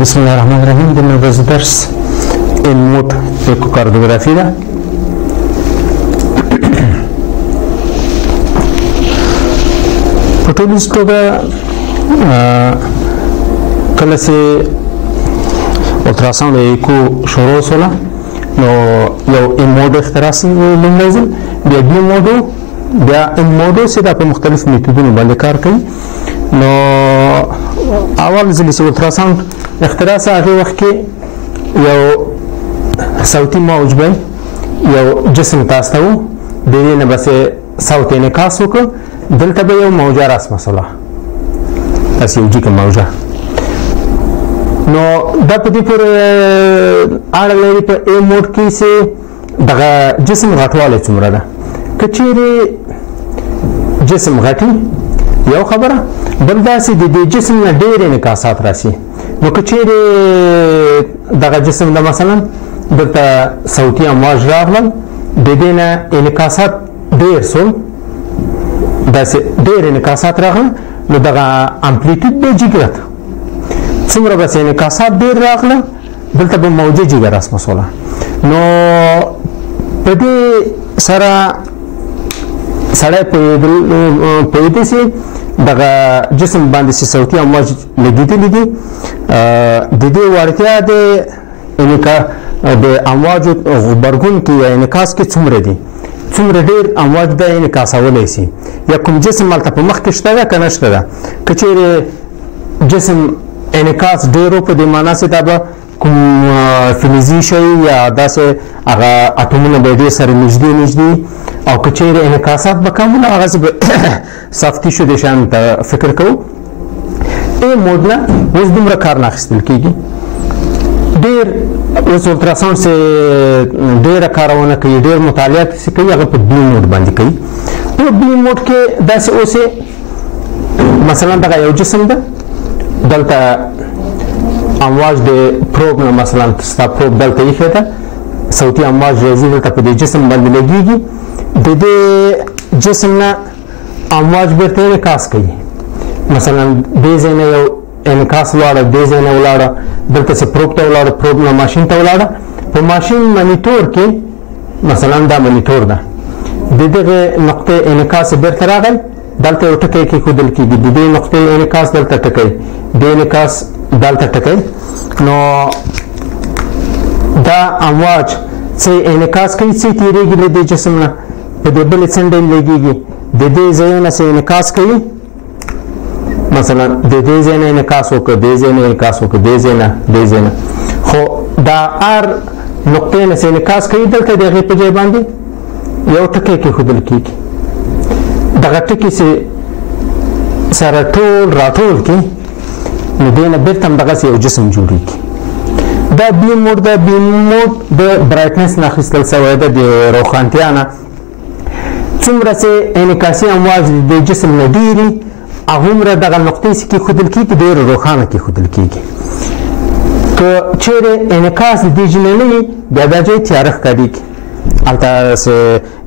بسم الله الرحمن الرحیم. د نن ورځې درس الموت ایکوکاردیوګرافي ده. په ټولیز توګه کله چې الټراساوند ایکو شروع شوله نو یو ایموډ اختراع شوی لومړی ځل، بیا بي موډو، بیا ام موډو چې دا په مختلف میتودونو باندې کار کوي. نو اول ځل چې الټراساوند اختراع شو هغه وخت کې یو صوتي موج به یو جسم تاسو و د دې نه بس صوت انعکاس وکړ، دلته به یو موجه رسمه شوله، داسې یو جیکه موجه. نو دا په دې پورې اړه لري په ای موډ کې چې دغه جسم غټوالی څومره ده. که چیرې جسم غټي یو خبره، بل دا چې د دې جسم نه ډېر انعکاسات راسي. نو که چیرې دغه جسم د مثلا دلته صوتي امواج راغلل، د دې نه انعکاسات ډېر شول، داسې ډېر انعکاسات راغلل، نو دغه امپلیتود به جګه څومره بس انعکاسات ډېر راغله، دلته به موجه جګه رسمه شوله. نو په دې سره سړی پوهېده چې دغه جسم باندې چې صوتي امواج لګېدلي دي، د دې وړتیا د امواجو غبرګون کې یا انعکاس کې څومره دي، څومره ډېر امواج دا انعکاسولی شي، یا کوم جسم هلته په مخ کې شته ده که نه شته ده. که چیرې جسم انعکاس ډېر و، په دې معنا چې دا به کوم فلزي شی یا داسې هغه اتومونه به ډېر سره نږدې او که چیرې انعکاسات به کم وو، هغسې به سافټي شو دې شیانو ته فکر کوو. ای موډ نه اوس دومره کار نه اخیستل کېږي، ډېر اوس الټراساوند چې ډېره کارونه کوي، ډېر مطالعات چې کوي، هغه په بي موډ باندې کوي. په بي موډ کې داسې اوس مثلا دغه یو جسم ده، دلته امواج د پروب نه مثلا ستا پروب دلته ایښې ده، صوتي امواج راځي دلته په دې جسم باندې لګېږي، د دې جسم نه امواج بیرته انعکاس کوي. مثلا دې ځای نه یو انعکاس ولاړه، دې ځای نه ولاړه، دلته چې پروب ته ولاړه، پروب نه ماشین ته ولاړه. په ماشین منیټور کې مثلا دا منیټور ده، د دغې نقطې انعکاس بیرته راغی، دلته یو ټکی کېښودل کېږي، د دې نقطې انعکاس دلته ټکی، د انعکاس دلته ټکی. نو دا امواج چې انعکاس کوي چې تېرېږي له دې جسم نه په دې بلې څنډې لګېږي، د دې ځایونه چې انعکاس کوي، مثلا د دې ځای نه انعکاس وکړه، دې ځای نه انعکاس وکړه، دې ځای نه، دې ځای نه، خو دا هر نقطې نه چې انعکاس کوي، دلته د هغې په ځای باندې یو ټکی کېښودل کېږي. دغه ټکي چې سره ټول راټول کړي، نو دې نه بېرته همدغسې یو جسم جوړېږي. دا بي موډ ده. بي موډ د برایټنس نه اخیستل شوی ده، د روښانتیا نه. څومره چې انعکاسي امواج د جسم نه ډېري، هغومره دغه نقطې چې کېښودل کېږي ډېر روښانه کېښودل کېږي. که چیرې انعکاس د دې ځای نه وي، بیا دا ځای تیاره ښکارېږي، هلته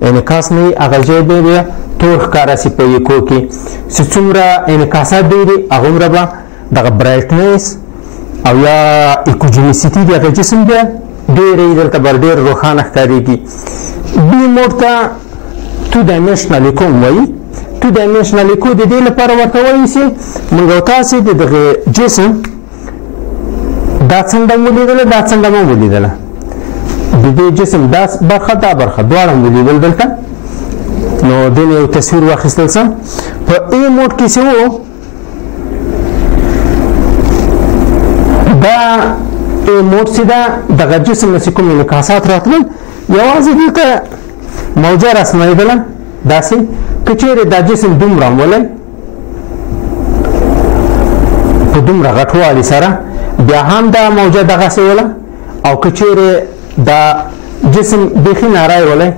انعکاس نه وي، هغه ځای به بیا تور ښکاره شي په ایکو کې. چې څومره انعکاسات ډېرې، هغومره به دغه برایټنس او یا ایکوجنیسیټي د هغه جسم بیا ډېرې دلته به ډېر روښانه ښکارېږي. بي موډ ته تو ډایمنشنل ایکو وایي. تو ډایمنشنل ایکو د دې لپاره ورته وایي چې موږ او تاسې د دغه جسم دا څنډه مو لیدله، دا څنډه مو ولیدله، د دې جسم دا برخه دا برخه دواړه مو لیدل دلته. نو دې نه یو تصویر واخیستل څه په ای موډ کې چې و، دا ای موډ چې ده دغه جسم نه چې کوم انعکاسات راتلل، یوازې دلته موجه رسمېدله داسې. که چیرې دا جسم دومره ولی په دومره غټوالي سره، بیا هم دا موجه دغسې وله. او که چیرې دا جسم بیخي نری ولی،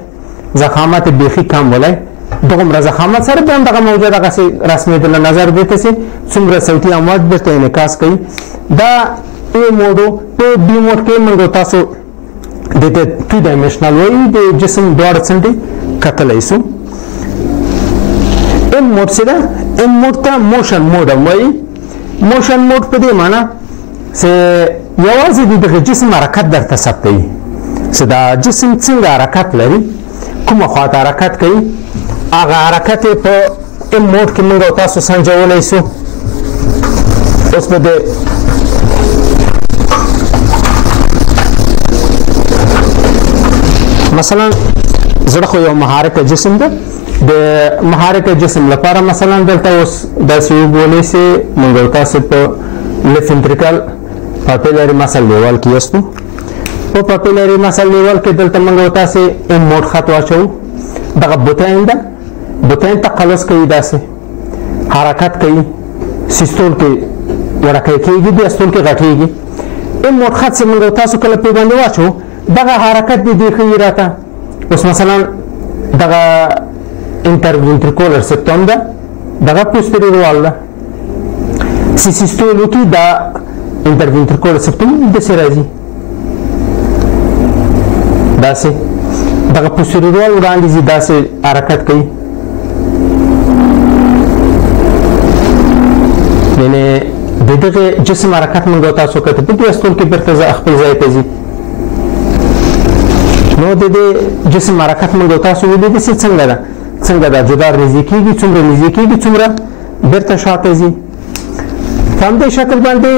ضخامت بیخي کم ولی، دغومره ضخامت سره بیا هم دغه موجه دغسې رسمېدله. نظر دې ته چې څومره صوتي امواج بیرته انعکاس کوي. دا ای موډ و. په بي موډ کې موږ تاسو دې ته تو ډایمنشنل وایي، د جسم دواړه څنډې کتلی شو. ام موډ څه ده؟ ام موډ ته موشن موډ هم وایي. موشن موډ په دې معنا چې یوازې د دغه جسم حرکت درته ثبتوي چې دا جسم څنګه حرکت لري، کومه خواته حرکت کوي، هغه حرکت یې په ام موډ کې موږ او تاسو سنجولی شو. اوس به د مثلا زړه خو یو محرک جسم ده، د محرک جسم لپاره مثلا دلته اوس داسې وګورئ چې موږ او تاسو په لیفت ventricle پاپیلري مسل لیول کې یاستو. په پاپیلري مسل لیول کې دلته موږ او تاسو ام موډ خط واچوو. دغه بوتین ده، بوتین تقلص کوي، داسې حرکت کوي، سیستول کې ورکه کېږي، دیاستول کې غټېږي. ام موډ خط چې موږ او تاسو کله پې باندې واچوو دغه حرکت دې ښیي راته. اوس مثلا دغه انټرونټریکولر سپټم ده، دغه پوستریر وال ده. سیستول وکړي دا انټرونټریکولر سپټم داسې راځي، داسې دغه پوستریر وال وړاندې ځي، داسې حرکت کوي. یعنې د دغه جسم حرکت موږ او تاسو کته په دیاستول کې بیرته خپل ځای ته ځي. نو د دې جسم حرکت موږ او تاسو ولیدل چې څنګه ده، څنګه دا جدار نږدې کېږي، څومره نږدې کېږي څومره بیرته شاته ځي. په همدې شکل باندې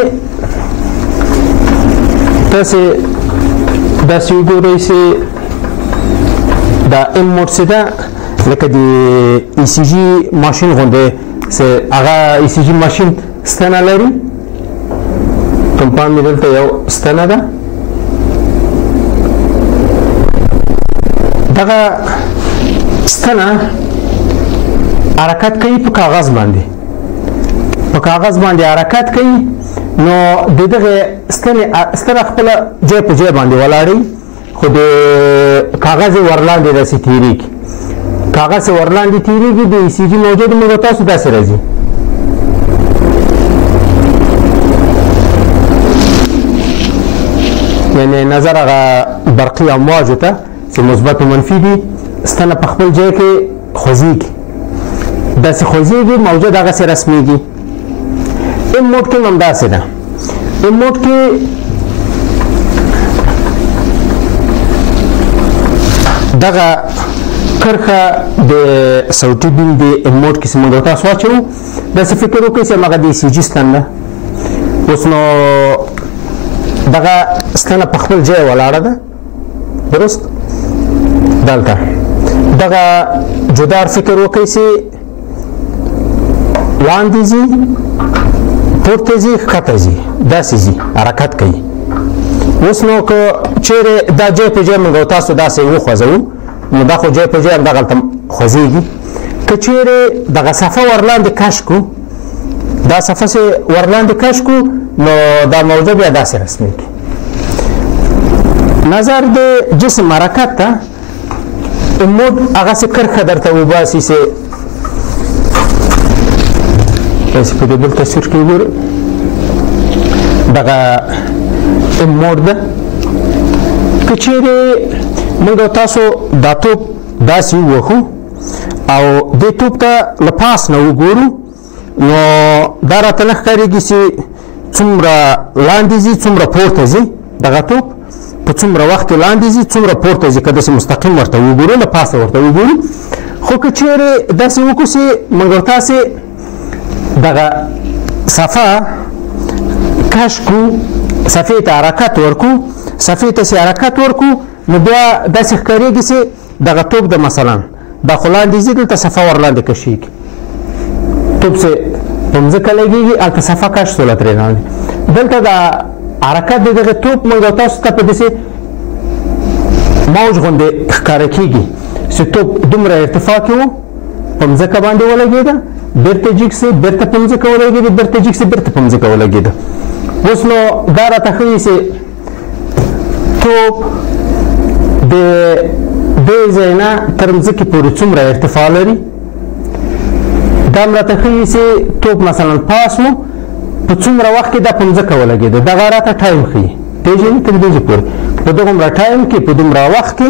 تاسې داسې وګورئ چې دا ام موډ چې ده لکه د ای سی جي ماشین غوندې چې هغه ای سی جي ماشین ستنه لري. کمپاوند مې دلته یو ستنه ده. دغه ستنه حرکت کوي په کاغذ باندې، په کاغذ باندې حرکت کوي. نو د دغه ستنه خپله ځای په ځای باندې ولاړوي، خو د کاغذ یې ورلاندې داسې تېرېږي، کاغذ یې ورلاندې تېرېږي. د ای سی جي موجود موږ تاسو داسې راځي. یعنې نظر هغه برقي امواجو ته چې مثبت و منفي دي، ستنه په خپل ځای کې خوځېږي، داسې خوځېږي، موجه دغسې رسمېږي. ام موډ کې هم همداسې ده. ام موډ کې دغه کرښه د صوتي بیم د ام موډ کې چې موږ تاسو واچوو داسې فکر وکړئ چې هماغه د ای سی جي ستن ده. اوس نو دغه ستنه په خپل ځای ولاړه ده، درست دلته دغه جدار فکر وکړئ چې لاندې ځي، پورته ځي، ښکته ځي، داسې ځي، حرکت کوي. اوس نو که چیرې دا ځای په ځای موږ او تاسو داسې وخوځوو نو دا خو ځای په ځای همدغلته خوځېږي. که چیرې دغه صفحه ورلاندې کش کړو، دا صفحه چې ورلاندې کش کړو نو دا موضوع بیا داسې رسمېږي. نظر د جسم حرکت ته ام موډ هغسې کرښه درته وباسي چې داسې په دې بل تصویر کې وګورئ. دغه ام موډ ده. که چیرې موږ او تاسو دا توپ داسې ووهو او دې توپ ته له پاس نه وګورو نو دا راته نه ښکارېږي چې څومره لاندې ځي څومره پورته ځي. دغه توپ په څومره وخت کې لاندې ځي څومره پورته ځي. که داسې مستقیم ورته وګورو، له پاسه ورته وګورو. خو که چیرې داسې وکړو چې موږ او تاسې دغه صفحه کش کړو، صفحې ته حرکت ورکړو، صفحې ته چې حرکت ورکړو نو بیا داسې ښکارېږي چې دغه توپ د مثلا دا خو لاندې ځي، دلته صفحه ورلاندې کشېږي. توپ چې په مځکه لګېږي هلته صفحه کش شوله ترې لاندې. دلته د حرکت د دغه توپ موږ او تاسو ته په داسې موج غوندې ښکاره کېږي چې توپ دومره ارتفاع کې و، په مځکه باندې ولګېده، بیرته جګ سي، بیرته په مځکه ولګېده، بیرته جګ سي، بیرته په مځکه ولګېده. اوس نو دا راته ښیي چې توپ د دې ځای نه تر مځکې پورې څومره ارتفاع لري. دا هم راته ښیي چې توپ مثلا پاس و، په څومره وخت کې دا په مځکه ولګېده. دغه راته ټایم ښیي، پېژنې تر دې پورې په دغومره ټایم کې په دومره وخت کې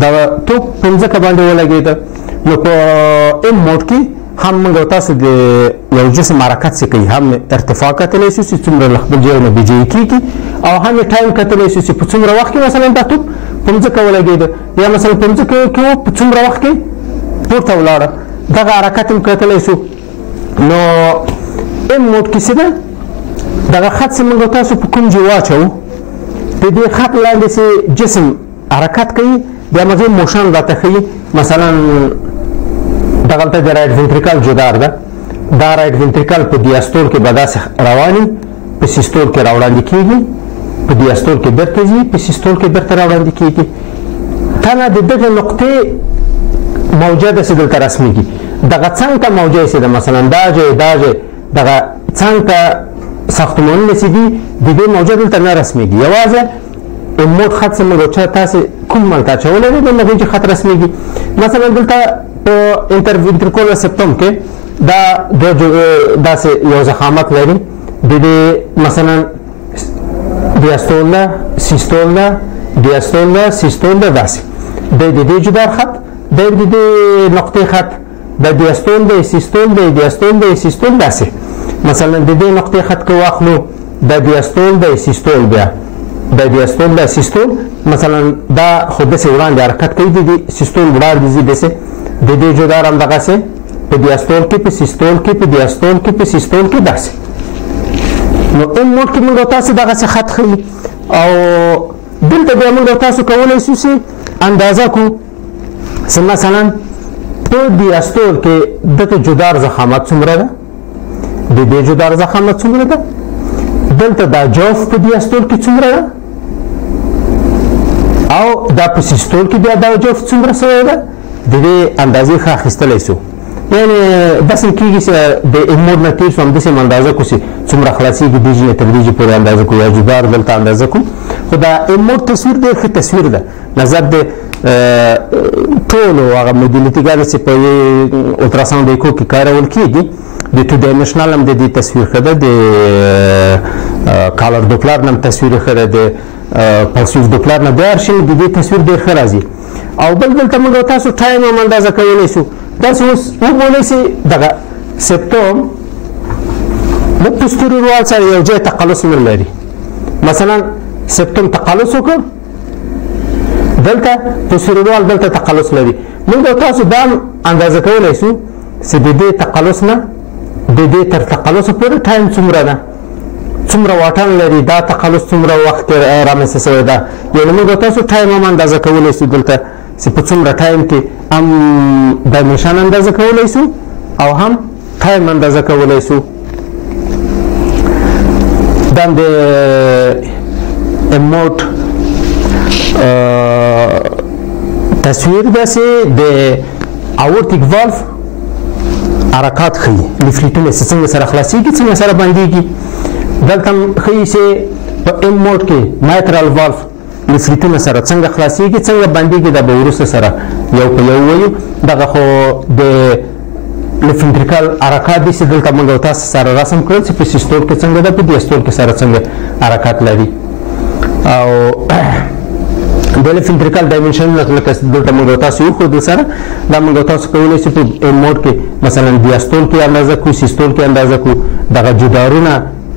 دا توپ په مځکه باندې ولګېده. نو په ام موډ کې هم موږ تاسو د یو جسم حرکت څه کوي هم ارتفاع کتلی شو چې څومره له خپل ځای نه بیجې کېږي او هم یې ټایم کتلی شو چې په څومره وخت کې مثلا دا توپ په مځکه ولګېده یا مثلا په مځکه کې و په څومره وخت کې پورته ولاړه دغه حرکت هم کتلی شو. نو ام موډ کې څه ده دغه خط چې موږ تاسو په کوم ځای واچوو د دې خط لاندې چې جسم حرکت کوي بیا مزې موشن راته ښیي مثلا دغلته د رایټ وینټریکل جدار ده دا رایټ وینټریکل په دیاستول کې به داسې رواني په سیستول کې راوړاندې کېږي په دیاستول کې بیرته ځي په سیستول کې بیرته راوړاندې کېږي تنه د دغه نقطې موجه داسې دلته رسمیږي دغه څنګ ته موجه چې ده مثلا دا ځای دغه څنګ ته ساختمانونه چې دي د دې موجه دلته نه رسمیږي یوازې موډ خط چې موږ تاسې کوم ملته اچولی دی د هغې چې خط رسمیږي مثلا دلته په انټروینټریکولر سپټم کې دا داسې یو ضخامت لري د دې مثلا دیاستول ده سیستول ده دیاستول ده سیستول ده داسې دی د دې جدار خط دی د دې نقطې خط د دیاستول دی سیستول دی دیاستول دی سیستول داسې مثلا د دې نقطې خط که واخلو د دیاستول دی سیستول بیا د دیاستول د سیستول مثلا دا خو داسې وړاندې حرکت کوي د دې سیستول وړاندې ځي داسې د دې جدار هم دغسې په دیاستول کې په سیستول کې په دیاستول کې په سیستول کې داسې نو ام موډ کې موږ تاسو دغسې خط ښیي او دلته بیا موږ تاسو کولی شو چې اندازه کړو چې مثلا په دیاستول کې دته جدار ضخامت څومره ده د دې جدار ضخامت څومره ده دلته دا جوف په دیاستول کې څومره ده او دا په سیستول کې بیا دا جوف څومره شوی ده د دې اندازې ښه اخیستلی شو یعنې داسې کېږي چې د موډ نه تېر شو همداسې هم اندازه کړو چې څومره خلاصېږي دې نه تر دې پورې اندازه کړو یا جدار دلته اندازه کړو خو دا موډ تصویر ډېر ښه تصویر ده نظر د ټولو هغه مودیلیټیګانو چې په الټراساوند ایکو کې کارول کېږي د ټو ډایمنشنل هم د دې تصویر ښه ده د کالر دوپلر نه هم تصویر ښه ده د پلسوس دوپلر نه د هر شي د دې تصویر ډېر ښه راځي او بل دلته موږ تاسو ټایم هم اندازه کولی شو داسې اوس وګورئ چې دغه سپټوم د پوستوري روال سره یو ځای تقلص نه لري مثلا سپټوم تقلص وکړ دلته پوستوري روال دلته تقلص لري موږ تاسو دا هم اندازه کولی شو چې د دې تقلص نه د دې تر تقلصه پورې ټایم څومره ده څومره واټن لري دا تقلص څومره وخت کې رامنځته شوی ده یعنې موږ تاسو ټایم هم اندازه کولی شو دلته چې په څومره ټایم کې هم ډایمنشن اندازه کولی شو او هم ټایم اندازه کولی شو دا د موډ تصویر داسې د اورټیک والف حرکات ښیي لیفلیټونه چې څنګه سره خلاصېږي څنګه سره بندېږي دلته هم ښیي چې په ام موډ کې مایترال والف لیفلیټونه سره څنګه خلاصېږي څنګه بندېږي دا به وروسته سره یو په یو وایو دغه خو د لیف وینټریکل حرکات دي چې دلته موږ تاسو سره رسم کړل چې په سیستول کې څنګه ده په دیاستول کې سره څنګه حرکات لري او د لیف وینټریکل ډایمنشن لکه دلته موږ تاسو وښودل سره دا موږ تاسو کولی شو په موډ کې مثلا دیاستول کې اندازه کړو سیستول کې اندازه کړو دغه جدارونه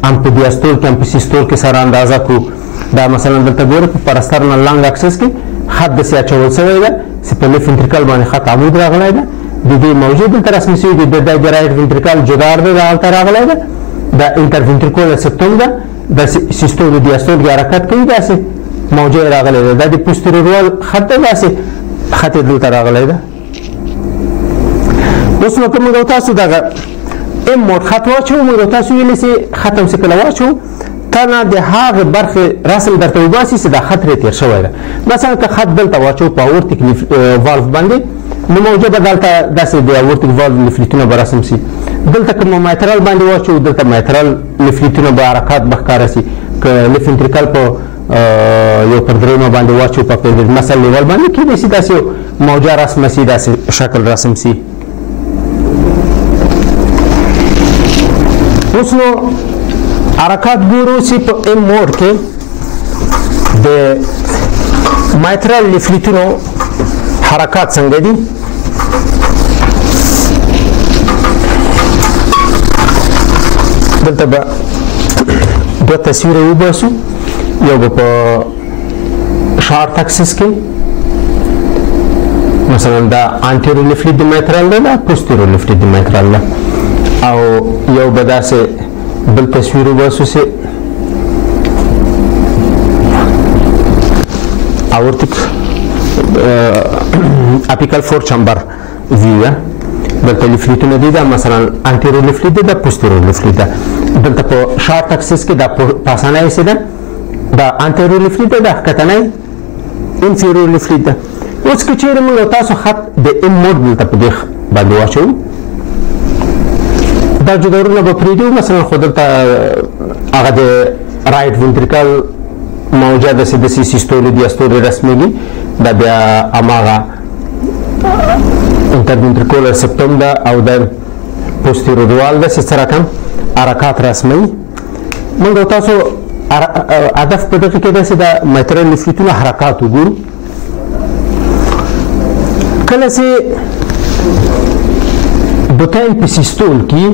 هم په دیاستول کې هم په سیستول کې سره اندازه کړو دا مثلا دلته ګوره په پرسترنل لانګ اکسس کې خط داسې اچول شوی ده چې په لیف وینټریکل باندې خط عمود راغلی ده د دې موضوع دلته رسمي شوي دي د رایټ وینټریکل جدار ده دا هلته راغلی ده دا انټروینټریکولر سپټوم ده د سیستول دیاستول کې حرکت کوي داسې موضوع راغلی ده دا د پوستیرور خط ده داسې خط یې دلته راغلی ده اوس نو که موږ تاسو دغه ام موډ خط واچوو موږ تاسو ویلي چې خط هم چې کله واچوو تا نه د هغې برخې رسم درته وباسي چې دا خط رې تېر شوی ده مثلا که خط دلته واچوو په اورټیک والف باندې نو موجه به دلته داسې د اورټیک والف لیفلیټونه به رسم شي دلته که مایترال باندې واچوو دلته مایترال لیفلیټونه به حرکات به ښکاره شي که لیف وینټریکل په یو پر درېیمه باندې واچوو په مثل لیول باندې کېدای شي داسې موجه رسمه شي داسې شکل رسم شي اوس نو حرکات ګورو چې په ام موډ کې د مایترال لیفلیټونو حرکات څنګه دي دلته به دوه تصویره وباسو یو به په شارټ اکسس کې مثلا دا انټیریور فلیټ د مایترال ده دا پوسټیریور فلیټ د مایترال ده او یو به داسې بل تصویر وباسو چې aortic apical four chamber view دلته لیفلیټونه دي دا مثلا انټیریور لیفلیټ دی دا پوسټیریور لیفلیټ ده دلته په شارټ اکسس کې دا پاسانه یې ده دا انټیریور لیفلیټ ده دا ښکتنی انفیریور لیفلیټ ده اوس که چیرې موږ تاسو خط د ام موډ دلته په دې باندې واچوو دا جدارونه به پرېږدو مثلا خو دلته هغه د رایټ ventricle موجه داسې داسې سیستولې دیاستولې رسمیږي دا بیا هماغه انټرventricular septum ده او د پوسټیریور وال داسې څه رقم حرکات رسموي موږ تاسو هدف په دغه کې داسې د مایترال لیفلیټونه حرکات وګورو کله چې بوتین په سیستول کې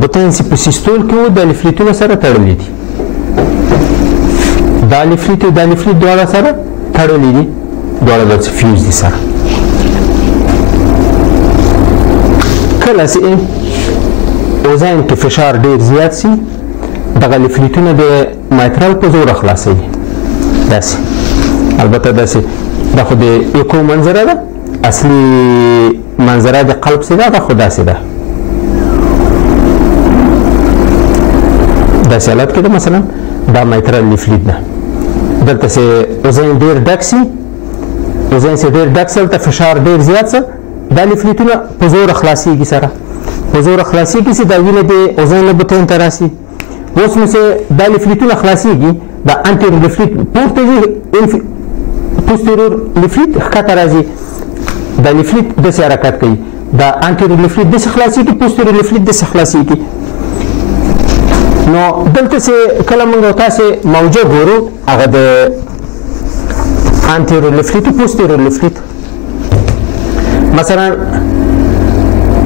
بوتین چې په سیستول کې و د لیفلیټونو سره تړلي دي دا لیفلیټ او دا لیفلیټ دواړه سره تړلي دي دواړه داسې فیوز دي سره کله چې اوزاین کې فشار ډېر زیات شي دغه لیفلیټونه د مایترال په زوره خلاصوي داسې البته داسې دا خو د ایکو منظره ده اصلي منظره د قلب څه ده دا خو داسې ده داسې حالت کې ده مثلا دا مایترال لیفلیټ ده دلته چې اوزاین ډېر ډک شي اوزاین چې ډېر ډک شي هلته فشار ډېر زیات شي دا لیفلیټونه په زوره خلاصېږي سره په زوره خلاصېږي چې دا وینه د اوزاین له بوتین ته راسي اوس نو چې دا لیفلیټونه خلاصېږي دا انټیریور لیفلیټ پورته ځي پوسټیریور لیفلیټ ښکته راځي دا لیفلیټ داسې حرکت کوي دا انټیریور لیفلیټ داسې خلاصېږي پوسټیریور لیفلیټ داسې خلاصېږي نو دلته چې کله موږ تاسې موجه ګورو هغه د انټیریور لیفلیټ او پوسټیریور لیفلیټ مثلا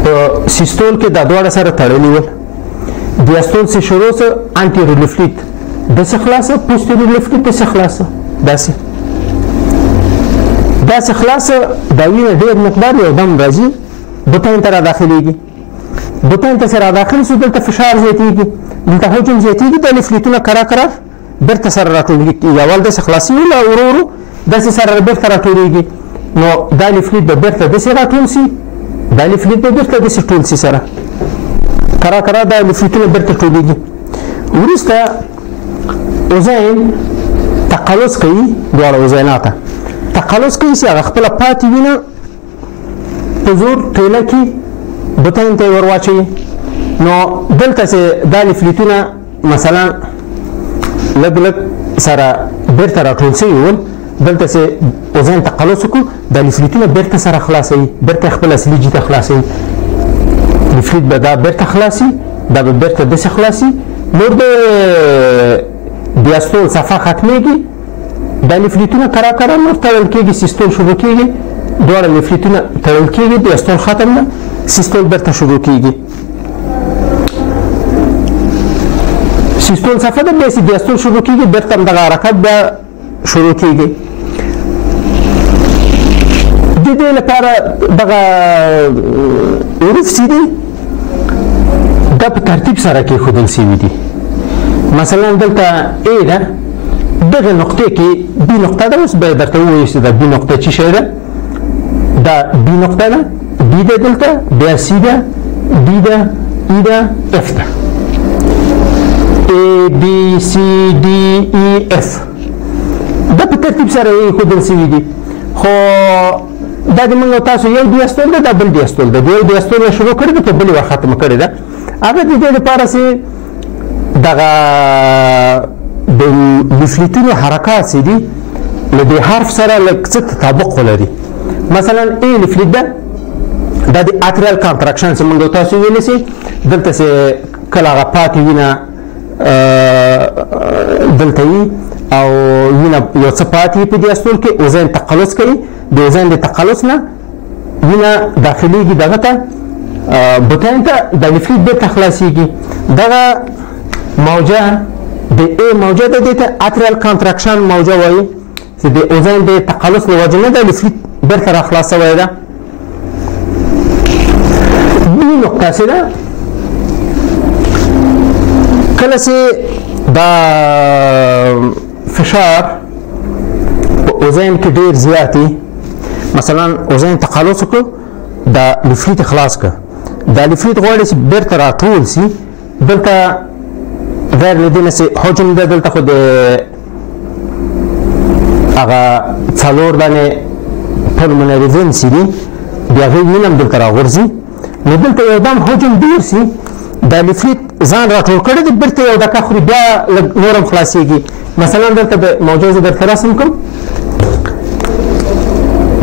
په سیستول کې دا دواړه سره تړلي ول دیاستول چې شروع سه انټیریور لیفلیټ داسې خلاصه پوسټیریور لیفلیټ داسې خلاصه داسې خلاصه دا وینه ډېر مقدار یو دم راځي بوتین ته راداخلېږي بوتین ته چې راداخل شو دلته فشار زیاتېږي دلته حجم زیاتېږي دا لیفلیټونه کرار بېرته سره راټولېږي اول داسې خلاصي وله ورو ورو داسې سره بېرته راټولېږي نو دا لیفلیټ به بېرته داسې راټول شي دا لیفلیټ به بېرته داسې ټول شي سره کرار دا لیفلیټونه بېرته ټولېږي وروسته اوزاین تقلص کوي دواړه اوزایناته تقلص کوي چې هغه خپله پاتې وینه په زور ټوله کې بوتین ته یې ور واچوي نو دلته چې دا لیفلیټونه مثلا لږ سره بېرته راټول شوي ول دلته چې اوزاین تقلص وکړو دا لیفلیټونه بېرته سره خلاصوي بېرته خپل اصلي جي ته خلاصوي لیفلیټ به دا بېرته خلاصي دا به بېرته داسې خلاصي نور د دیاستول صفحه ختمېږي دا لیفلیټونه کرار نور تړل کېږي سیستول شروع کېږي دواړه لیفلیټونه تړل کېږي دیاستول ختم ده سیستول بېرته شروع کېږي سیستول صفحه ده بیا چې دیاستول شروع کېږي بېرته هم دغه حرکت بیا شروع کېږي د دې لپاره دغه حروف چې دي دا په ترتیب سره کېښودل شوي دي مثلا دلته ا ده دغه نقطې کې بي نقطه ده اوس به یې درته ووایو چې دا بي نقطه څه شی ده دا بي نقطه ده بي ده دلته بیا سي ده ډي ده ای ده اف ده A B C D E F دا په ترتیب سره یې ښودل شوي دي خو دا د موږ تاسو یو دیاستول ده دا بل دیاستول ده د یو دیاستول نه شروع کړې ده په بلې ور ختمه کړې ده هغه د دې لپاره چې دغه د لیفلیټونو حرکات چې دي له دې حرف سره لږ څه تطابق ولري مثلا ا لیفلیټ ده دا د اتریال کانټراکشن چې موږ تاسو ویلی سي دلته چې کله هغه پاتې وینه دلته وي او وینه یو څه پاتې په دیاستول کې اوزاین تقلص کوي د اوزاین د تقلص نه وینه داخلېږي دغه ته بوتین ته د لیفلیت بیرته خلاصیږي. دغه موجه د ای موجه د دې ته اتریال کانټراکشن موجه وایي چې د اوزین د تقلص له وجې نه د لیفلیت بیرته را خلاص شوی ده. بلې نقطه چې ده کله چې دا فشار په اوزین کې ډېر زیات وي، مثلا اوزین تقلص وکړو دا لیفلیت خلاص کړه، دا لیفلیت غواړي چې بیرته راټول شي. دلته غیر له دې نه چې حجم ده دلته خو د هغه څلور دانې پلمونري وینس دي، د هغې وین هم دلته راغورځي، نو دلته یو دم حجم ډېر شي، دا لیفلیت ځان راټول کړی دی بیرته یو ډکه خوري، بیا لږ نور هم خلاصېږي. مثلا دلته د موجه زه درته رسم کړم،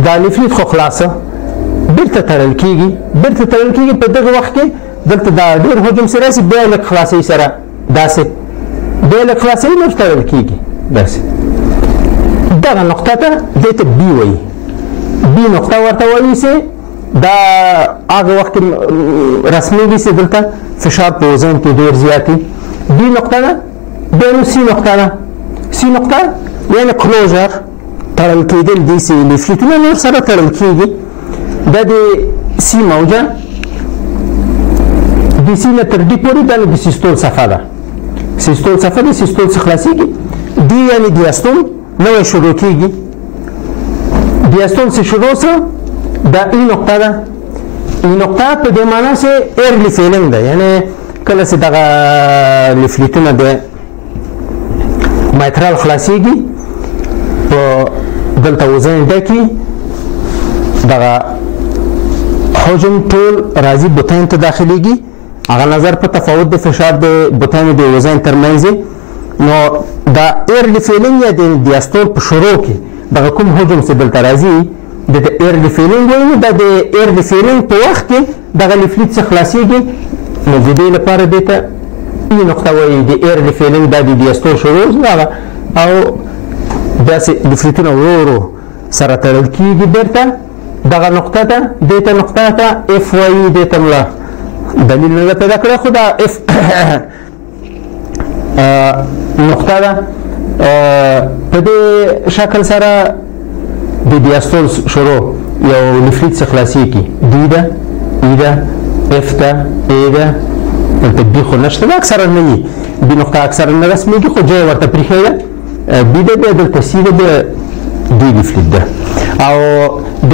دا لیفلیت خو خلاصه بیرته تړل کېږي، بیرته تړل کېږي. په دغه وخت کې دلته دا ډېر حجم سره راسي، بیا لږ خلاصوي سره داسې بیا لږ خلاصوي نور تړل کېږي داسې. دغه نقطه ته دې ته بي وایي، بي نقطه ورته وایي چې دا هغه وخت کې رسمېږي چې دلته فشار په اوزین کې ډېر زیات وي. بي نقطه ده. بیا نو سی نقطه ده. سی نقطه یعنې کلوژر تړل کېدل دي چې لیفلیتونه نور سره تړل کېږي. دا د سی موجه د سی نه تر ډي پورې دا د سیستول صفحه ده. سیستول صفحه د سیستول څخه خلاصېږي. ډي یعنې دیاستول نوی شروع کېږي. دیاستول چې شروع سه دا ای نقطه ده. ای نقطه په دې معنا چې ایرلی فیلینګ ده، یعنې کله چې دغه لیفلیتونه د مایترال خلاصېږي په دلته وزن ډکي، دغه حجم ټول راځي بوتین ته داخلېږي. هغه نظر په تفاوت د فشار د بوتین د وزن ترمنځ نو دا ایرلی فیلینګ یا د دیاستول په شروع کې دغه کوم حجم چې دلته راځي د ایرلی فیلینګ وایي. دا د ایرلی فیلینګ په وخت کې دغه لیفلیت څخه خلاصېږي، نو د دې لپاره دې ته ای نقطه وایي. د ایرلی فیلینګ دا د دیاستول شروع دغه او داسې لیفلیتونه ورو ورو سره تړل کېږي بیرته. دغه نقطه ته دې ته نقطه ته اف وایي. دې ته مله دلیل نه ده پیدا کړی، خو دا اف نقطه ده. په دې شکل سره د دیاستول شروع یو لیفلیت څخه خلاصېږي. ډي ده، ای ده، اف ده، ای ده، دلته بي خو نشته، دا اکثرا نه وي. بي نقطه اکثرا نه رسمېږي خو جای ورته پرېښی ده. بي ده، بیا دلته سی ده، بیا ډي لیفلیت ده. او د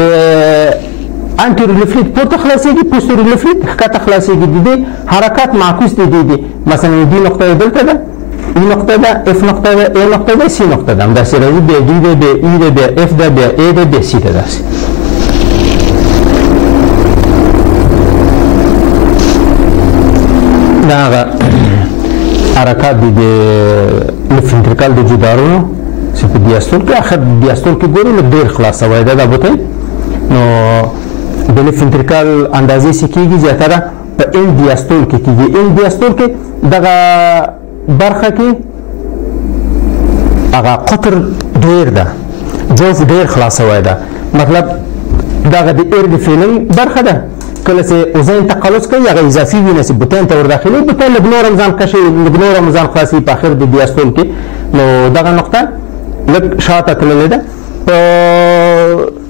انټیرو لیفلیت پورته خلاصېږي، پوستیرو لیفلیت ښکته خلاصېږي. د دې حرکات معکوس دي. مثلا ډي نقطه دلته ده، ای نقطه ده، اف نقطه ده، ای نقطه ده، سی نقطه ده. همداسې راځي، بیا ډي ده، بیا ای ده، بیا اف ده، بیا ای ده، بیا سی ده. داسې دا هغه حرکات دي د لیف ventricle د جدارونو چې په دیاستول کې اخر دیاستول کې ګورو لږ ډېر خلاص شوی ده دا بوتل. نو د لیف ventricle اندازې چې کېږي زیاتره په ان دیاستول کې کېږي. ان دیاستول کې دغه برخه کې هغه قطر ډېر ده، جوف ډېر خلاص شوی ده. مطلب دغه د ایرلی فیلینګ برخه ده. کله چې اوزین تقلص کوي هغه اضافي وینه چې بوتین ته ورداخلي، بوتین لږ نور هم ځان کشي، لږ نور هم ځان خلاصوي په اخر د دیاستول کې. نو دغه نقطه لږ شاته تللې ده. په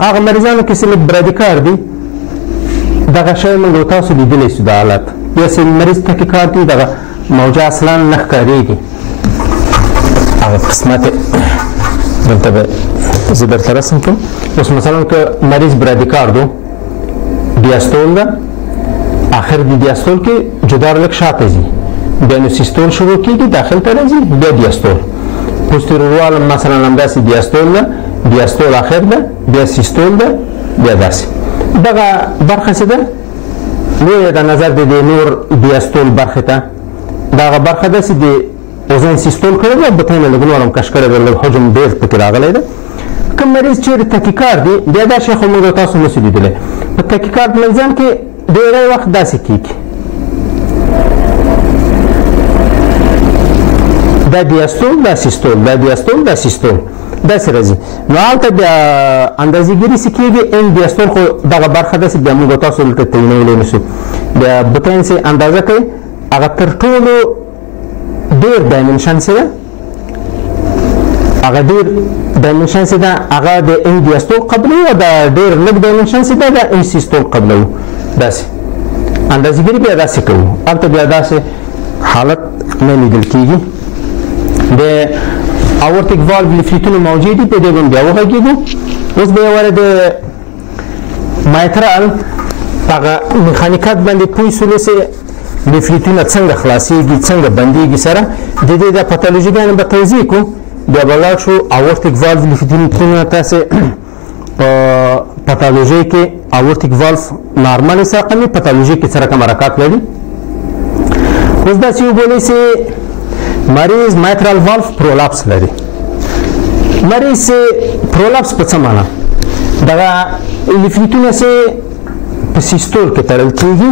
هغه مریضانو کې چې لږ برادیکار دي دغه شی موږ تاسو لیدلی شو دا حالت. یا چې مریض تحقیقات دي دغه موجه اصلا نه ښکارېږي. هغه قسمت دلته به زه درته رسم کړم. اوس مثلا که مریض برادیکار دو دیاستول ده، آخر د دیاستول کې جدار لږ شاته ځي، بیا نو سیستول شروع کېږي، داخل ته راځي، بیا دیاستول. پوستیرور مثلا همداسې دیاستول ده، دیاستول آخر ده، بیا سیستول ده، بیا داسې. دغه برخه چې ده لویه د نظر د نور دیاستول برخې ته دغه برخه ده چې د اوزین سیستول کړی ده، بطین لږ نور هم کش کړی ده، لږ حجم ډېر پکې راغلی ده. کوم مریض چېرې تحقیقار دی بیا دا شی خو موږ تاسو نشو لیدلی. په تحقیقات منظم کې ډېری وخت داسې کېږي، دا دیاستول دا سیستول، دا دیاستول دا سیستول. داسې راځي. نو هلته بیا اندازهګیري چې کېږي ان دیاستول خو دغه برخه داسې بیا موږ تاسو دلته تعینولی نه شو. بیا بوتین چې اندازه کوي هغه تر ټولو ډېر ډایمنشن چې ده هغه ډېر ډایمنشن چې ده هغه د ان دیاستول قبلوي او د ډېر لږ ډایمنشن چې ده د ان سیستول قبلوي. داسې اندازهګیري بیا داسې کوو. هلته بیا داسې حالت نه لیدل کېږي. د اورتیک والو لیفلیټونه موجود دي، په دې باندې بیا وغږېږو. اوس به یې د مایترال په هغه میخانیکات باندې پوه شولو چې لیفلیټونه څنګه خلاصېږي څنګه بندېږي سره د دې د پاتالوژیګانو به توضیح کړو. بیا به لاړ شو اورتیک والو لیفلیټونه تاسې په پاتالوژي کې اورتیک والو نارمل ساقمي پاتالوژي کې سره کوم حرکات لري. اوس داسې وبولئ چې مریض مایترال والف پرولپس لري. مریض پرولپس په څه معنا؟ دغه لیفلیټونه چې په سیستول کې تړل کېږي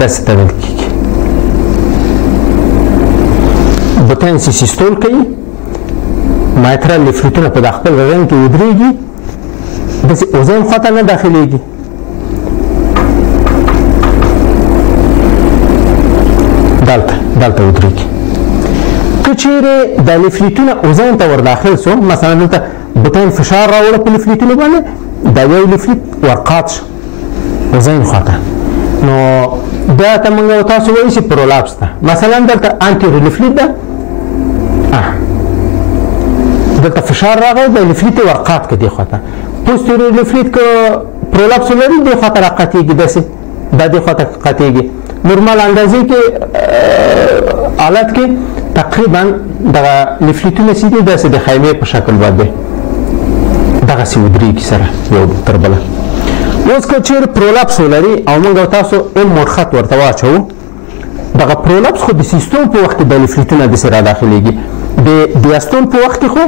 داسې تړل کېږي. بوتین چې سیستول کوي مایترال لیفلیټونه په خپل رنګ کې ودرېږي داسې اوزین خواته نه داخلېږي. دلته ودرېږي. که چیرې دا لیفلیټونه اوزین ته ورداخل سو، مثلا دلته بوتین فشار راوړه په لیفلیټونو باندې دا یو لیفلیټ ورقات شو اوزین خواته، نو بیا ته موږ تاسو وایو چې پرولپس ده. مثلا دلته انټیرو لیفلیټ ده، دلته فشار راغی د لیفلیټ ورقات که دې خواته. پوستیرو لیفلیټ که پرولپس ولري دې خواته راقاتېږي، داسې دا دې خواته قاتېږي. نورمال اندازې کې حالت کې تقریبا دغه لیفلیټونه چې دي داسې د خیمې په شکل باندې دغسې ودرېږي سره یو تر بله. اوس که چېرې پرولپس ولري او موږ تاسو ام موډ خط ورته واچوو، دغه پرولپس خو د سیستول په وخت کې د لیفلیټونه داسې را داخلېږي، د دیاستول په وخت کې خو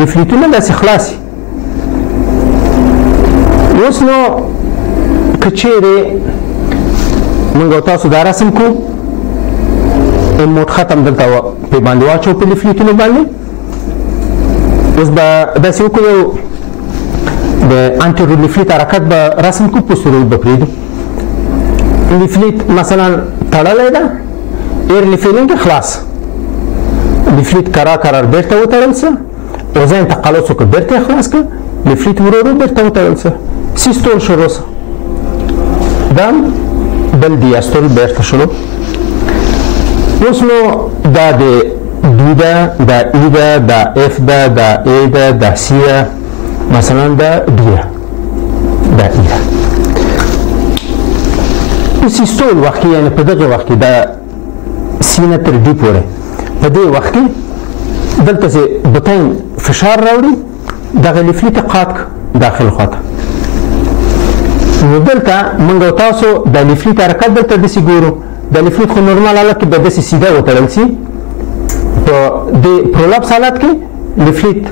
لیفلیټونه داسې خلاصي. اوس نو که چېرې موږ تاسو دا رسم کو ام موډ خط هم دلته پې باندې واچو په لیفلیټونو باندې. اوس به داسې وکړو یو د انټیرو لیفلیټ حرکت به رسم کو، پوستیرو به پرېږدو. لیفلیټ مثلا تړلی ده، ایر لیفلینګ خلاص، لیفلیټ کرار بیرته وتړل څه، اوزین تقلص وکړه بیرته یې خلاص کړه، لیفلیټ ورو ورو بیرته وتړل څه، سیستول شروع څه، دا بل دیاستول بیرته شروع. اوس نو دا د ډي ده، دا ای ده، دا اف ده، دا ای ده، دا سی ده، مثلا دا ډي ده، دا ای ده. په سیستول وخت کې یعنې په دغه وخت کې دا سی نه تر ډي پورې په دې وخت کې دلته چې بوتین فشار راوړي دغه لیفلیټ قات داخل خواته. نو دلته موږ تاسو د لیفلیټ حرکت دلته داسې ګورو. د لیفلیټ خو نورمال حالت کې به داسې سیده وتړل شي، په د پرولپس حالت کې لیفلیټ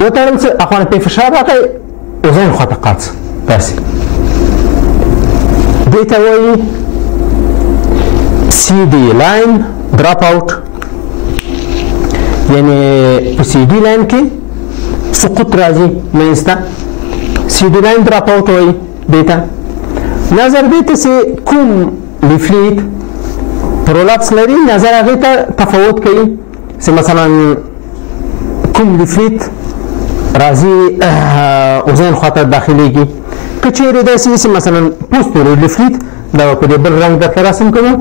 وتړل شي، اخوانه پې فشار راغی اوزین خواته قات شي داسې. دې ته وایي سی ډي لاین ډراپ آوټ، یعنې په سی ډي لاین کې سقوط راځي منځ ته، سی ډي لاین ډراپ آوټ وایي دې ته. نظر دې ته چې کوم لیفلیټ پرولپس لري نظر هغې ته تفاوت کوي، چې مثلا کوم لیفلیټ راځي اوزین خواته داخلېږي. که چیرې داسې چې مثلا پوستیرو لیفلیټ دا په دې بل رنګ درته رسم کوو،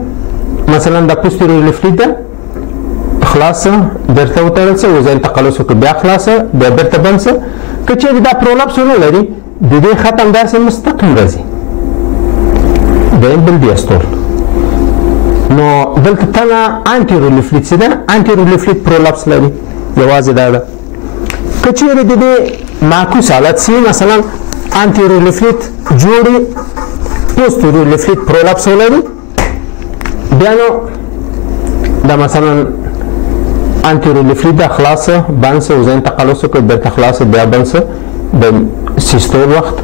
مثلا دا پوستیرو لیفلیټ ده خلاصه بیرته وتړل څه، اوزین تقلص وکړه بیا خلاصه بیا بیرته بند څه. که چیرې دا پرولپس ونه لري د دې خط هم داسې مستقیم راځي، دویم بل دیاستول. نو دلته تنه انټیرو لیفلیټ چې ده انټیرو لیفلیټ پرولپس لري، یوازې دا ده. که چیرې د دې معکوس حالت سي، مثلا انټیرو لیفلیټ جوړي پوستیرو لیفلیټ پرولپس ولري، بیا نو دا مثلا انټیرو لیفلیټ ده خلاصه بند څه، اوزین تقلص وکړه بیرته خلاصه بیا بند څه، د سیستول وخت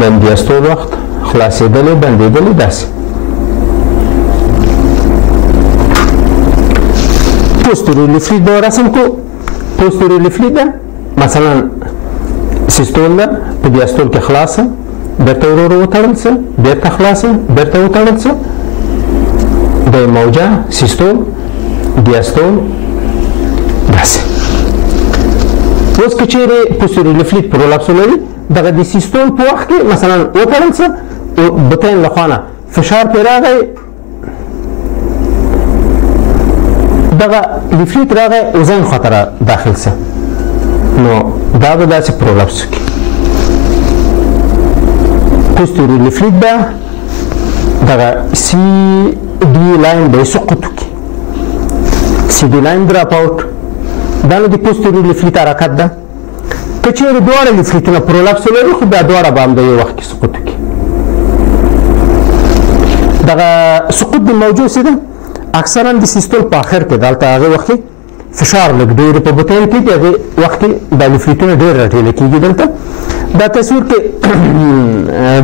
د دیاستول وخت خلاصېدلې بندېدلې داسې. پوستیرو لیفلیټ به رسم کو، پوستیرو لیفلیټ ده مثلا سیستول ده په دیاستول کې خلاصه بیرته ورو وتړل څه بیرته خلاصه بیرته وتړل څه د موجه سیستول دیاستول داسې. اوس که چیرې پوستیریر لیفلیت پرولپس ولري دغه د سیستول په وخت کې مثلا وتړل څه بطین له خوا نه فشار پرې راغی دغه لیفلیت راغی اوزین خواته را داخل څه نو دا به داسې پرولپس وکړي. پوستیریر لیفلیت به دغه سی ډي لاین به یې سقوط وکړي سی ډي لاین ډراپ آوټ دا نو د پوستیریر لیفلیت حرکت ده. که چیرې دواړه لیفلیتونه پرولپس ولري خو بیا دواړه به هم د یو وخت کې سقوط وکړي. دغه سقوط د موجو څه ده اکثرا د سیستول په آخر کې دلته هغه وخت کې فشار لږ ډېر په بطن کې د هغې وخت کې دا لیفلیتونه ډېر راټېله کېږي. دلته دا تصویر کې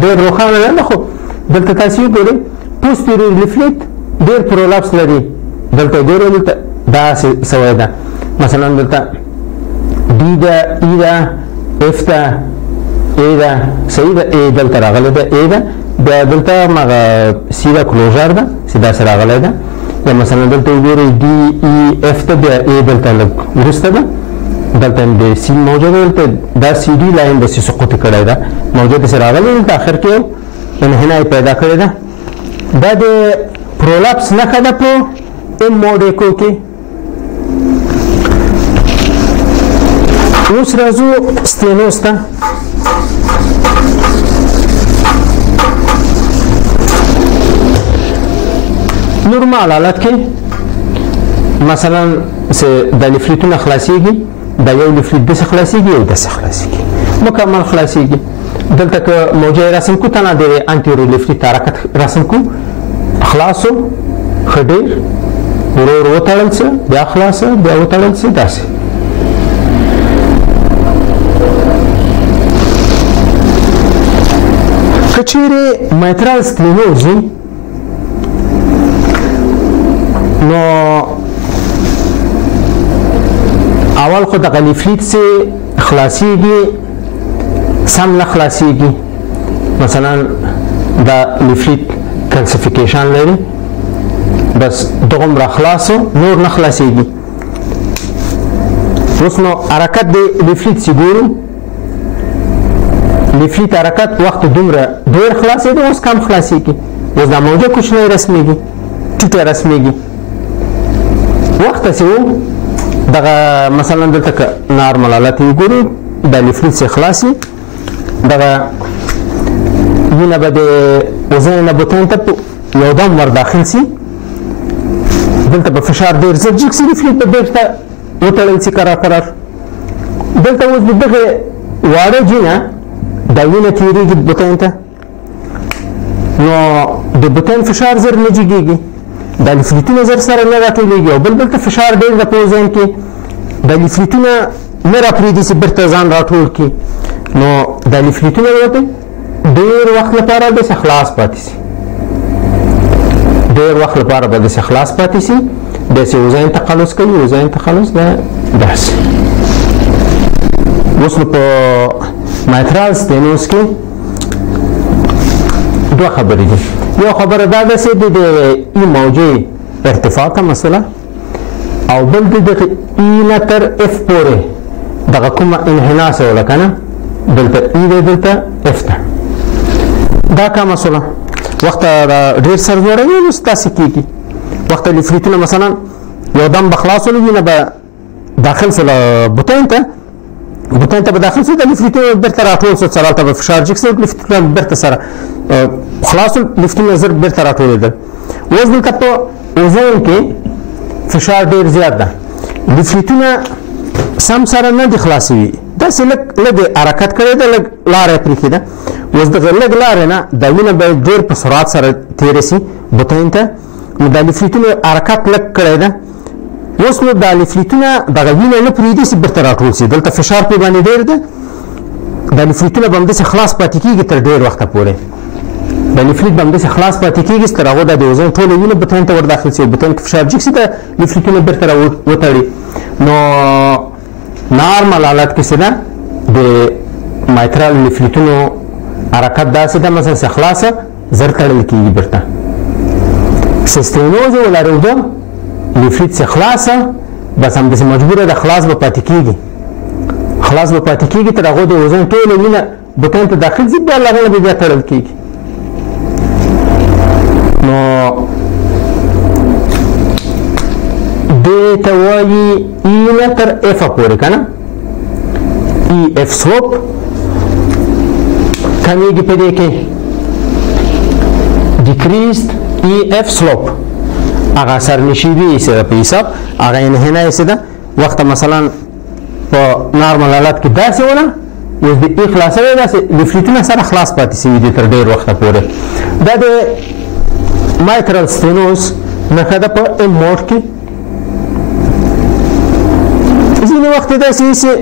ډېر روښانه نه ده خو دلته تاسې وګورئ پوستیریر لیفلیت ډېر پرولپس لري دلته ګورئ دلته داسې سوی ده مثلا دلته ډي ده ای ده اف ده ای ده صحیح ده ای دلته راغلی ده ای ده بیا دلته هماغه سی ده کلوژر ده چې داسې راغلی ده یا مثلا دلته وګورئ ډي ای اف ته بیا ای دلته لږ وروسته ده دلته هم د سی موجه ده دلته دا سی ډي لاین داسې سقوط کړی ده موجه داسې راغلی دلته آخر کې یو انحنای پیدا کړې ده. دا د پرولپس نښه ده په ام موډ ایکو کې. اوس راځو ستینوس ته. نورمال حالت کې مثلا دا لیفلیتونه خلاصیږي دا یو لیفلیت داسې خلاصیږي یو داسې خلاصیږي مکمل خلاصیږي. دلته که موجه رسم کو تنه د انټیرو لیفلیت حرکت رسم کو خلاصو ښه ډېر ورو ورو وتړل څه بیا خلاصه بیا وتړل څه داسې. که چیرې میترال سکلینوز وي نو اول خو دغه لیفلیت څه خلاصیږي سم نه خلاصیږي مثلا دا لیفلیت کلسیفیکیشن لري بس دغومره خلاصو نور نه خلاصیږي. اوس نو حرکت د لیفلیت چې ګورو لیفلیت حرکت وخت دومره ډېر خلاصېده اوس کم خلاصېږي اوس دا موجه کوچنۍ رسمېږي ټیټه رسمېږي. وخت هسې و دغه مثلا دلته که نارمل حالت یې ګورو دا لیفلیت چې خلاص وي دغه وینه به د وزن نه بطن ته یو دم ور داخل سي دلته به فشار ډېر زر جګ سي لیفلیت به بېرته وتړل سي کرار. دلته اوس د دغه واړه جینه دا وینه تېرېږي بطن ته نو د بطن فشار زر نه جګېږي دا لیفلیتونه زر سره نه راټولېږي او بل دلته فشار ډېر ده په وزن کې دا لیفلیتونه نه راپرېږدي چې بېرته ځان راټول کړي نو دا لیفلیتونه به ډېر وخت لپاره داسې خلاص پاتې سي ډېر وخت لپاره به داسې خلاص پاتې سي داسې وزن تقلص کوي وزن تقلص ده داسې. اوس نو په میترال ستینوز کې دوه خبرې دي. یو خبره دا ده چې د ای موجې ارتفاع ته مسله او بل د دغه ای نه تر اف پورې دغه کومه انحنا سوله که نه دلته ای دی دلته اف ته دا کا مسله وخت ډېر سر جوړوي نو ستاسې کېږي وخت لیفلیتونه مثلا یو دم به خلاص ولوي نه به داخل سره بطن ته به داخل سره د لیفلیتونه بېرته راټول سو سره هلته به فشار جګ سو لیفلیتونه بېرته سره خلاص لیفتونه زر بیرته راټولېدل. اوس دلته په اوزون کې فشار ډېر زیات ده لیفلیتونه سم سره نه دي خلاصوي داسې لږ حرکت کړی ده لږ لاره یې پرېښې ده اوس دغه لږ لارې نه دا وینه باید ډېر په سرعت سره تېره سي بطن ته نو دا لیفلیتونه حرکت لږ کړی ده اوس نو دا لیفلیتونه دغه وینه نه پرېږدي چې بېرته راټول سي دلته فشار پرې باندې ډېر ده دا لیفلیتونه به همداسې خلاص پاتې کېږي تر ډېر وخته پورې دا لیفلیت به همداسې خلاص پاتې کېږي چې تر هغو دا د وزن ټوله وینه بطن ته ور داخل سي بطن کې فشار جګ سي دا لیفلیتونه بېرته را وتړي نو نارمل حالت کې څه ده د مایترال لیفلیټونو حرکت داسې ده مثلا چې خلاصه زر تړل کېږي بیرته سستینوز ولرو لیفلیټ چې خلاصه بس همداسې مجبوره ده خلاص به پاتې کېږي تر هغو د وزن ټوله وینه بوتان ته داخل ځي بیا له هغه نه بیا تړل کېږي نو دې ته وایي ای نه تر ایفه پورې که نه ای اف سلوپ کمیږي په دې کې ډیکریزد ای اف سلوپ هغه سرنشیبي یې څه ده په حساب هغه انحنا یې څه ده وخته مثلا په نارمل حالت کې داسې وله اوس د ای خلاصوی داسې لیفلیټونه سره خلاص پاتې شوي دي تر ډېر وخته پورې دا د مایترال ستینوز نښه ده په ام موډ کې ځینې وخت داسې وي چې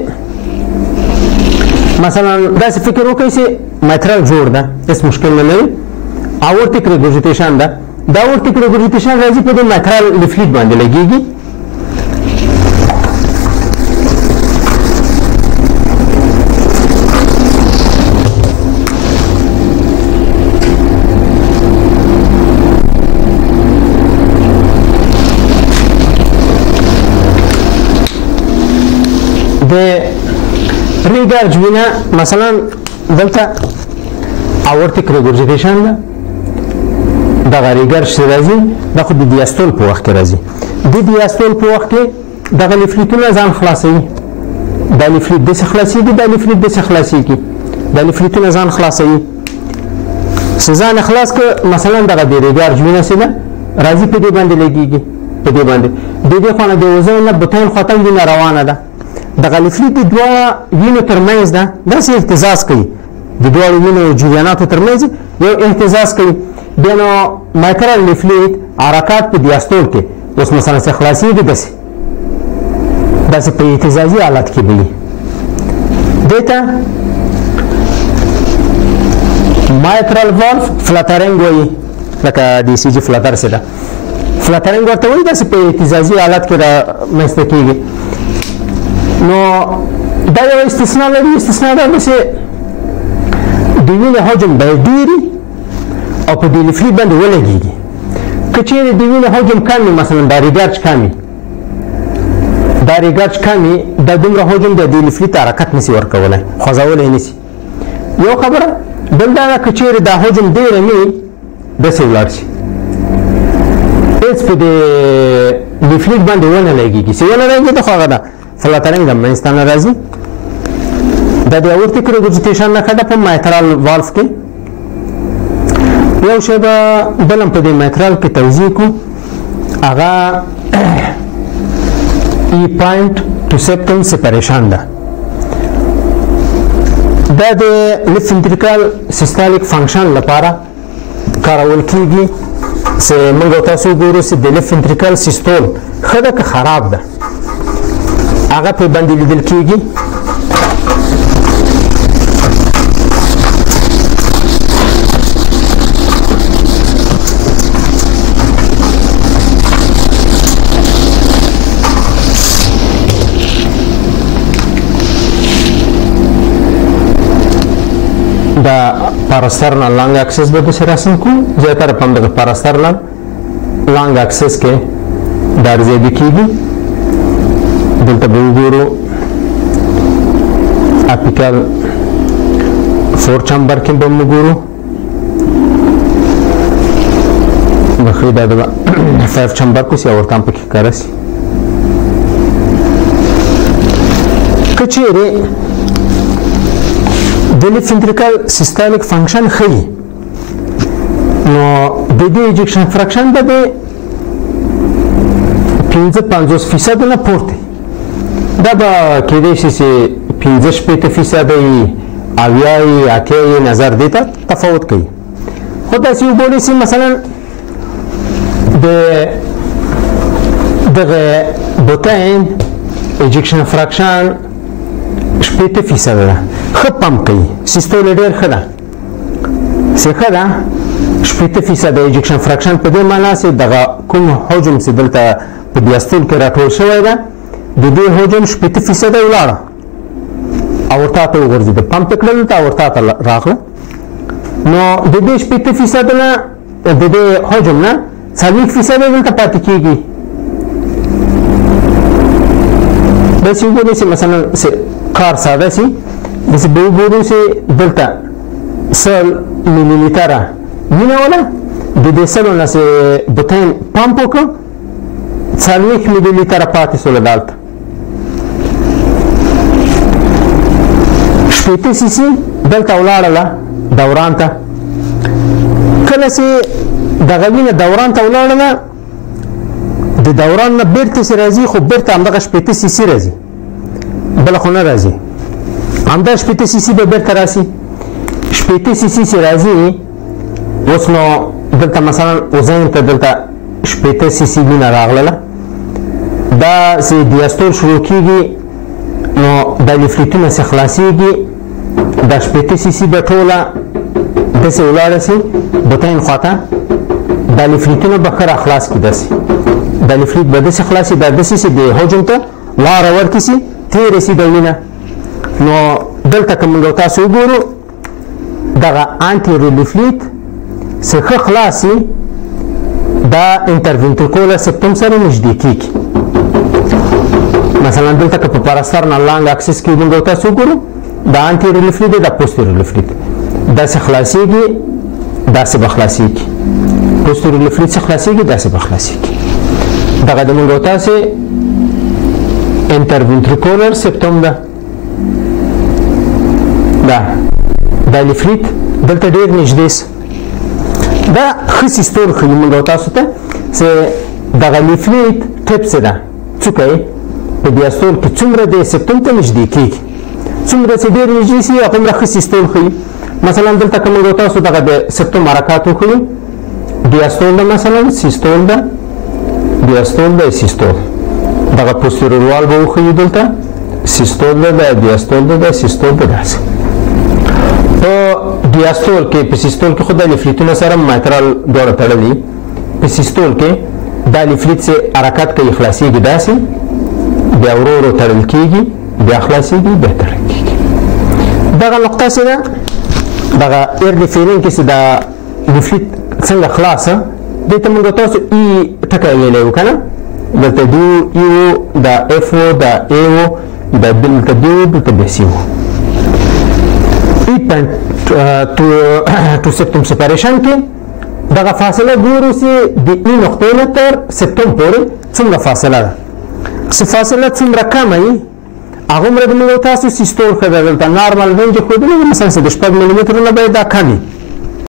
مثلا داسې فکر وکړئ چې مایترال جوړ ده هېڅ مشکل نه لري اورټیک ریګورجیټیشن ده دا اورټیک ریګورجیټیشن راځي په دې مایترال لیفلیټ باندې لګېږي د ریګارج وینه مثلا دلته اورټیک ریګورجیټیشن ده دغه ریګارج چې راځي دا خو د دیاستول په وخت کې راځي د دیاستول په وخت کې دغه لیفلیټونه ځان خلاصوي دا لیفلیټ داسې خلاصېږي دا لیفلیټ داسې خلاصېږي دا لیفلیټونه ځان خلاصوي چې ځان خلاص کړه مثلا دغه د ریګارج وینه چې ده راځي په دې باندې لګېږي په دې باندې د دې خوا نه د وزن نه بطین خواته وینه روانه ده دغه لیفلیټ د دوه وینو ترمنځ ده داسې اهتزاز کوي د دواړو وینو جریاناتو ترمنځ یو اهتزاز کوي بیا نو مایترال لیفلیټ حرکات په دیاستول کې اوس مثلا چې خلاصېږي داسې په اهتزازي حالت کې به وي دې ته مایترال والف فلټرینګ وایي لکه د سی جي فلټر چې ده فلټرینګ ورته وایي داسې په اهتزازي حالت کې رامنځته کېږي نو دا یو استثنا لري استثنا دا ده چې د وینې حجم باید ډېر وي او په دې لیفلیټ باندې ولګېږي که چیرې د وینې حجم کم وي مثلا دا ریګارج کم وي دا دومره حجم د دې لیفلیټ حرکت نشي ورکولی خوځولی یې نشي یو خبره بل دا ده که چیرې دا حجم ډېره نه وي داسې ولاړ شي هېڅ په دې لیفلیټ باندې ونه لګېږي چې ونه لګېږي خو هغه ده فلټرینګ د منځته نه راځي دا د اورټیک ریګورجیټیشن نښه ده په مایترال والف کې یو شی به بل هم په دې مایترال کې توضیح کړو هغه ای پوینټ ټو سپټم سپریشن ده دا د لیفت ventricular systolic فنکشن لپاره کارول کېږي چې موږ او تاسو وګورو چې د لیفت ventricular systole ښه ده که خراب ده هغه په باندې لیدل کېږي دا پاراسترنال لانګ اکسس به داسې رسم کړو زیاتره په همدغه پاراسترنال لانګ اکسس کې دا ارزیابي کېږي دلته به وګورو اپیکل فور چمبر کې به وګورو بخیر دا د 5 چمبر کو سی ورته هم پکې ښکاره شي که چیرې د لیفت ventricular systolic فنکشن ښیي نو د دې ایجکشن فراکشن به د 55% نه پورته دا به کېدای شي چې 50-60% وي اویا یې اتیا یې نظر دې ته تفاوت کوي خو داسې وبولئ چې مثلا د دغه بوتین ایجکشن فراکشن 80% ده ښه پمپ کوي سیستول یې ډېر ښه ده چې ښه ده 80% د ایجکشن فراکشن په دې معنا چې دغه کوم حجم چې دلته په دیاستول کې راټول شوی ده د دې حجم 80% ولاړه او ورته ته وګرځېده پمپ کړل ته ورته ته راغله نو د دې 80% نه د دې حجم نه 40% دلته پاتې کېږي داسې وګورئ چې مثلا کار ساده سي داسې به وګورو چې دلته 100 ملي لیټره وینه وله د دې سلو نه چې بوتین پمپ وکړو 40 ملي لیټره پاتې سوله دلته 80 سي سي دلته ولاړله دوران ته کله چې دغه وینه دوران ته ولاړله د دوران نه بیرته چې راځي خو بیرته همدغه 80 سي سي راځي بله خو نه راځي همدا 80 سي سي به بیرته راسي 80 سي سي چې راځي اوس نو دلته مثلا اوزین ته دلته 80 سي سي وینه راغله دا چې دیاستول شروع کېږي نو دا لیفلیټونه چې خلاصېږي دا 80 سي سي به ټوله داسې ولاړه سي بوتین خواته دا لیفلیټونه به ښه راخلاص کړي داسې دا لیفلیټ به داسې خلاص دا داسې چې د حجم ته لاره ورکړي سي تېرې سي د وینه نو دلته که موږ تاسو وګورو دغه انټیرو لیفلیټ چې ښه خلاص سي دا انټرونټریکولر سپټم سره نږدې کېږي مثلا دلته که په پارستر نه لانګ اکسس کې موږ تاسو وګورو دا انټیرو لیفلیټ دی دا پوسټیرو لیفلیټ داسې خلاصېږي داسې به خلاصېږي پوسټیرو لیفلیټ څخه خلاصېږي داسې به خلاصېږي دغه د موږ تاسې انټرونټریکولر سپټم ده دا لیفلیټ دلته ډېر نږدې دا ښه سیستول ښیي موږ تاسو ته چې دغه لیفلیټ ټپ څه ده څوکه یې په دیاستول کې څومره د سپټم ته نږدې کېږي څومره چې ډېر نږدې سي هغومره ښه سیستول ښیي مثلا دلته که موږ تاسو دغه د سپټم حرکات وښیو دیاستول ده مثلا سیستول ده دیاستول ده سیستول دغه پوستیرور وال به وښیو دلته سیستول ده دا دیاستول ده دا سیستول ده داسې په دیاستول کې په سیستول کې خو دا لیفلیټونه سره مایترال دواړه تړلي په سیستول کې دا لیفلیټ چې حرکت کوي خلاصېږي داسې بیا ورو ورو تړل کېږي بیا خلاصېږي بیا تړل کېږي دغه نقطه چې ده دغه ایر ډیفیرینګ کې چې دا لیفلیټ څنګه خلاصه دې ته موږ تاسو ای ټکی ویلی و که نه دلته ډي ای و دا اف و دا ای و دا دلته ډي و دلته بیا سی و ټو سپټم سپریشن کې دغه فاصله ګورو چې د ای نقطې نه تر سپټم پورې څومره فاصله ده چې فاصله څومره کمه وي هغومره د موږ تاسو سیستول ښه ده دلته نارمل رینج یې ښودلی مثلا چې د 6 ملي مترو نه باید دا کم وي